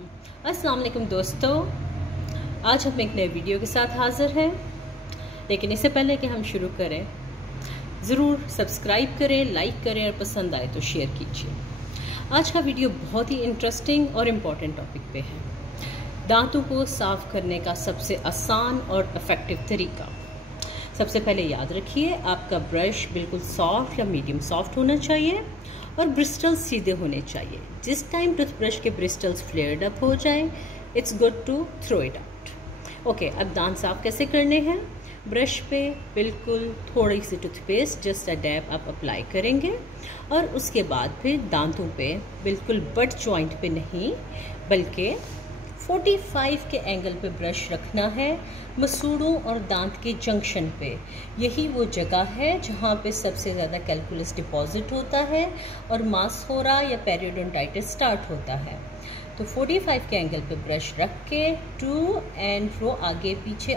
अस्सलाम वालेकुम दोस्तों, आज हम एक नए वीडियो के साथ हाज़िर हैं। लेकिन इससे पहले कि हम शुरू करें, ज़रूर सब्सक्राइब करें, लाइक करें और पसंद आए तो शेयर कीजिए। आज का वीडियो बहुत ही इंटरेस्टिंग और इम्पॉर्टेंट टॉपिक पे है। दांतों को साफ़ करने का सबसे आसान और इफ़ेक्टिव तरीका। सबसे पहले याद रखिए, आपका ब्रश बिल्कुल सॉफ्ट या मीडियम सॉफ्ट होना चाहिए और ब्रिस्टल्स सीधे होने चाहिए। जिस टाइम टूथब्रश के ब्रिस्टल्स फ्लेयर्ड अप हो जाएं, it's good to throw it out. Okay, अब दांत साफ कैसे करने हैं। ब्रश पे बिल्कुल थोड़ी सी टूथपेस्ट जस्ट अ डैब आप अप्लाई करेंगे और उसके बाद फिर दांतों पे बिल्कुल बट जॉइंट पे नहीं बल्कि 45 के एंगल पे ब्रश रखना है, मसूड़ों और दांत के जंक्शन पे। यही वो जगह है जहाँ पे सबसे ज़्यादा कैल्कुलस डिपॉजिट होता है और मास्कोरा या पेरियोडोंटाइटिस स्टार्ट होता है। तो 45 के एंगल पे ब्रश रख के टू एंड फ्रो, आगे पीछे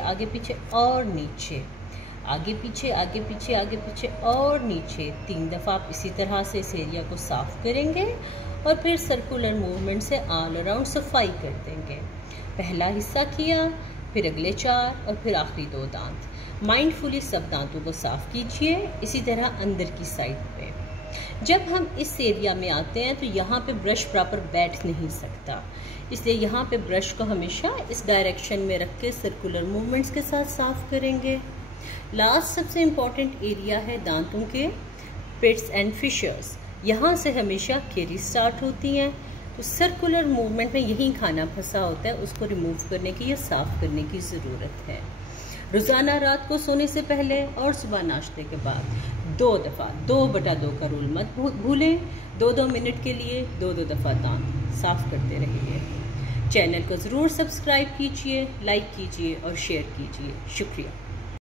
और नीचे, आगे पीछे और नीचे 3 दफ़ा आप इसी तरह से इस एरिया को साफ़ करेंगे और फिर सर्कुलर मूवमेंट से ऑल अराउंड सफाई कर देंगे। पहला हिस्सा किया, फिर अगले 4 और फिर आखिरी 2 दांत। माइंडफुली सब दांतों को साफ़ कीजिए, इसी तरह अंदर की साइड पे। जब हम इस एरिया में आते हैं तो यहाँ पे ब्रश प्रॉपर बैठ नहीं सकता, इसलिए यहाँ पे ब्रश को हमेशा इस डायरेक्शन में रख के सर्कुलर मूवमेंट्स के साथ साफ़ करेंगे। लास्ट सबसे इम्पॉर्टेंट एरिया है दांतों के पिट्स एंड फिशर्स। यहाँ से हमेशा केरी स्टार्ट होती हैं, तो सर्कुलर मूवमेंट में यही खाना फंसा होता है, उसको रिमूव करने की या साफ़ करने की ज़रूरत है। रोज़ाना रात को सोने से पहले और सुबह नाश्ते के बाद 2 दफ़ा 2/2 का रूल मत भूलें। 2-2 मिनट के लिए 2-2 दफ़ा दांत साफ़ करते रहिए। चैनल को ज़रूर सब्सक्राइब कीजिए, लाइक कीजिए और शेयर कीजिए। शुक्रिया।